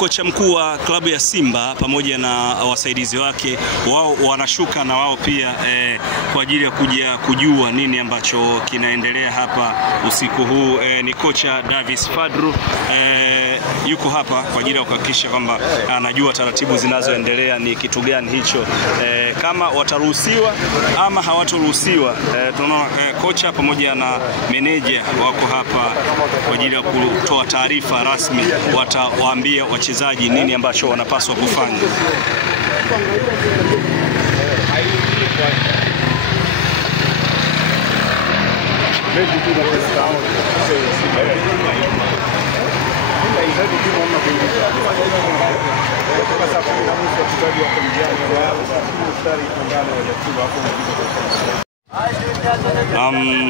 kocha mkuu wa klabu ya Simba pamoja na wasaidizi wake, wao wanashuka na wao pia kwa ajili ya kuja kujua nini ambacho kinaendelea hapa usiku huu. Ni kocha Davis Fadru yuko hapa kwa ajili ya kuhakikisha kwamba anajua taratibu zinazoendelea ni kitu gani hicho, kama wataruhusiwa ama hawataruhusiwa. Tunaona kocha pamoja na meneja wako hapa kwa ajili ya kutoa taarifa rasmi, watawaambia wachezaji nini ambacho wanapaswa kufanya.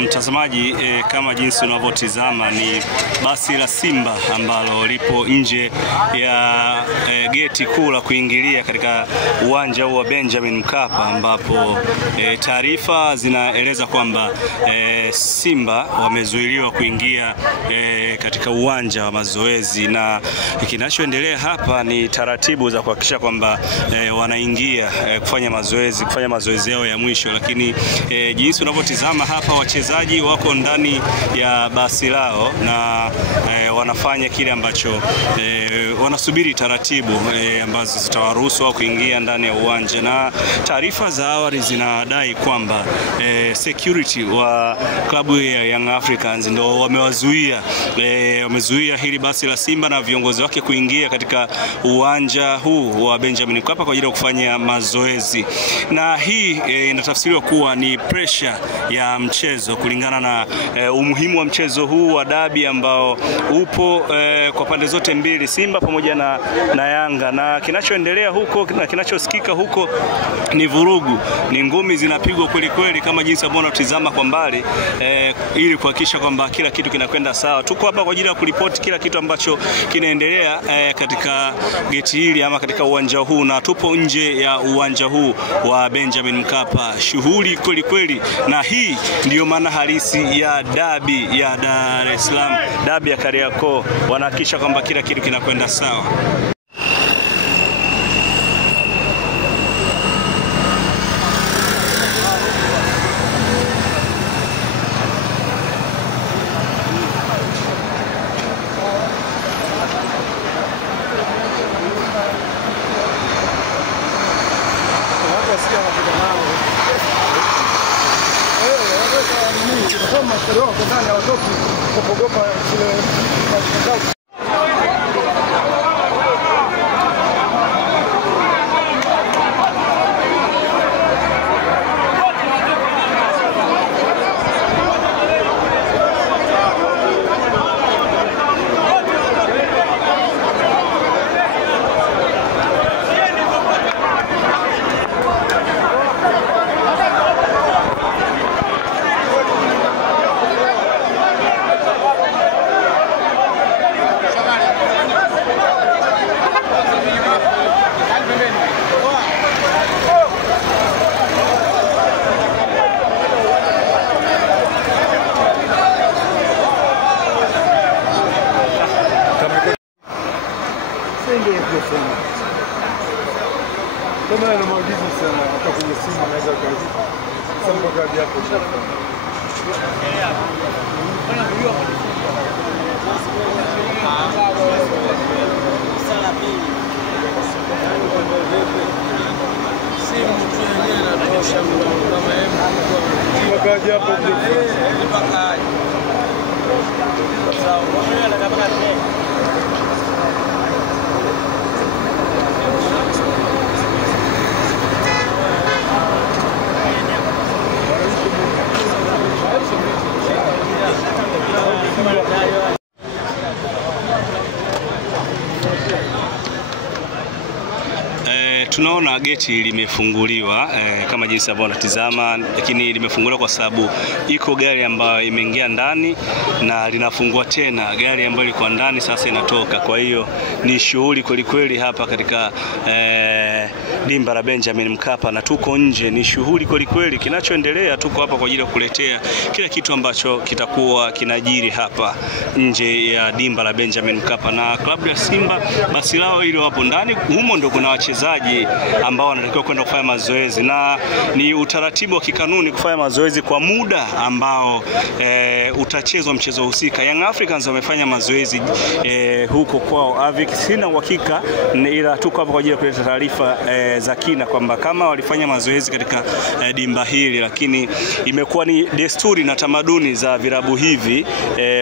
Mtazamaji, kama jinsi unavyotizama ni basi la Simba ambalo lipo nje ya geti kuu la kuingilia katika uwanja wa Benjamin Mkapa, ambapo taarifa zinaeleza kwamba Simba wamezuiliwa kuingia katika uwanja wa mazoezi, na kinachoendelea hapa ni taratibu za kuhakikisha kwamba wanaingia kufanya mazoezi yao ya mwisho. Lakini jinsi unavyotizama hapa, wachezaji wako ndani ya basi lao na wanafanya kile ambacho wanasubiri taratibu ambazo zitawaruhusu wao kuingia ndani ya uwanja. Na taarifa za awali zinadai kwamba security wa klabu ya Young Africans ndio wamezuia hili basi la Simba na viongozi wake kuingia katika uwanja huu wa Benjamin Mkapa kwa ajili ya kufanya mazoezi. Na hii inatafsiriwa kuwa ni pressure ya mchezo kulingana na umuhimu wa mchezo huu wa dabi ambao upo kwa pande zote mbili, Simba pamoja na Yanga. Na kinachoendelea huko na kinachosikika huko ni vurugu, ni ngumi zinapigwa kweli kweli kama jinsi ambavyo tunatazama kwa mbali, ili kuhakikisha kwamba kila kitu kinakwenda sawa. Tuko hapa kwa ajili ya kuripoti kila kitu ambacho kinaendelea katika geti hili ama katika uwanja huu, na tupo nje ya uwanja huu wa Benjamin Mkapa. Shughuli kweli kweli, na hii ndiyo maana halisi ya dabi ya Dar es Salaam, dabi ya Kariakoo. Wanahakikisha kwamba kila kitu kinakwenda sawa. Kama ana maagizo sana hata kwenye simu anaweza kazi. Sasa mpaka hadi hapo. Sala pili. Simu tuendelee na tosha kama yeye mpaka hadi hapo. Mpaka sawa. Wewe unataka Tunaona geti limefunguliwa kama jinsi ambavyo unatizama, lakini limefunguliwa kwa sababu iko gari ambayo imeingia ndani na linafungua tena. Gari ambayo ilikuwa ndani sasa inatoka. Kwa hiyo ni shughuli kweli kweli hapa katika dimba la Benjamin Mkapa na tuko nje. Ni shughuli kweli kweli kinachoendelea. Tuko hapa kwa ajili ya kuletea kila kitu ambacho kitakuwa kinajiri hapa nje ya dimba la Benjamin Mkapa. Na klabu ya Simba basi lao ile wapo ndani humo, ndio kuna wachezaji ambao wanatakiwa kwenda kufanya mazoezi, na ni utaratibu wa kikanuni kufanya mazoezi kwa muda ambao utachezwa mchezo husika. Young Africans wamefanya mazoezi huko kwao Avic, sina uhakika, ila tuko hapa kwa ajili ya kuleta taarifa za kina kwamba kama walifanya mazoezi katika dimba hili, lakini imekuwa ni desturi na tamaduni za vilabu hivi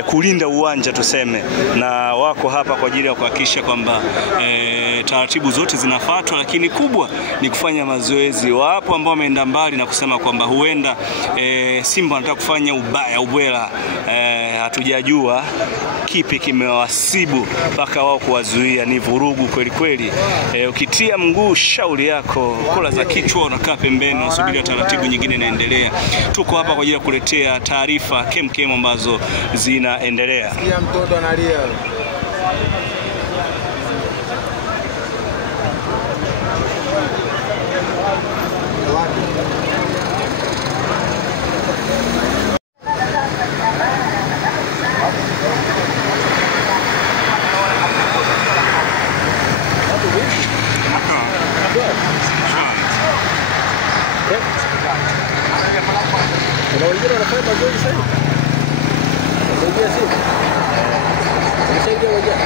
kulinda uwanja tuseme, na wako hapa kwa ajili ya kuhakikisha kwamba taratibu zote zinafuatwa, lakini kubwa ni kufanya mazoezi. Wapo ambao wameenda mbali na kusema kwamba huenda Simba wanataka kufanya ubwela, hatujajua kipi kimewasibu mpaka wao kuwazuia. Ni vurugu kweli kweli. Ukitia mguu shauri yako, kula za kichwa unakaa pembeni unasubiri taratibu nyingine inaendelea. Tuko hapa kwa ajili ya kuletea taarifa kemkem ambazo zinaendelea. Sikia mtoto analia. Kalau dia nak fight bagus saya. Dia sih. Saya dia wajah.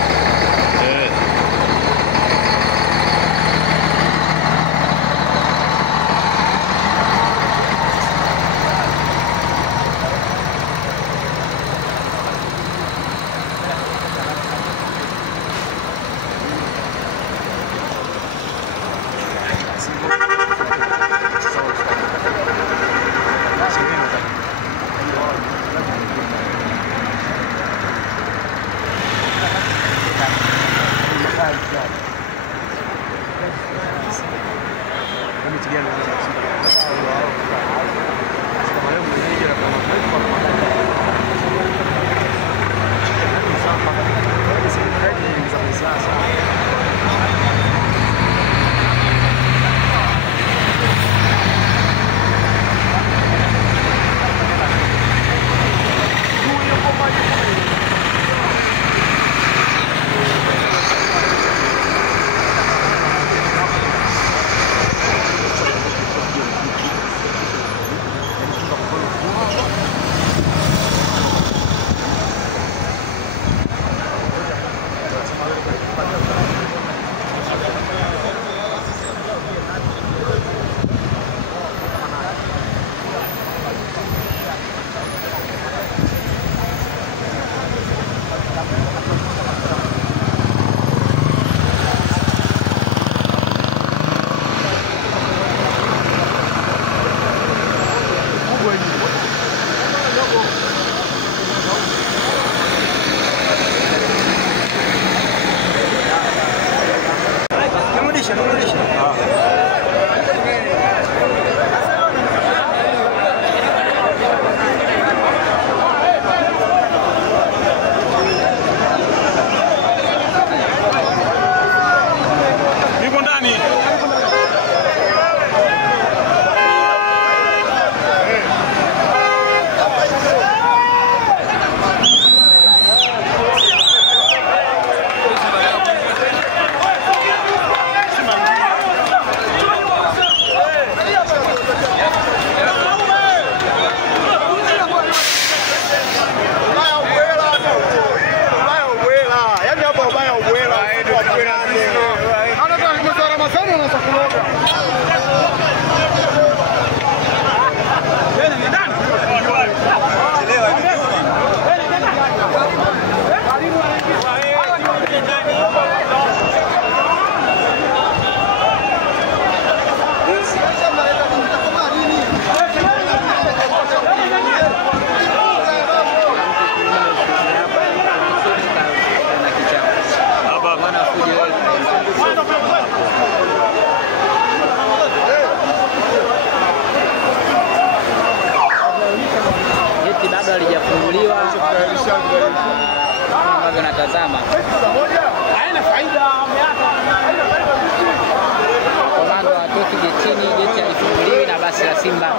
basi la Simba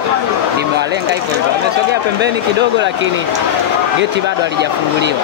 limewalenga hivyo hivyo. Wamesogea pembeni kidogo, lakini geti bado halijafunguliwa.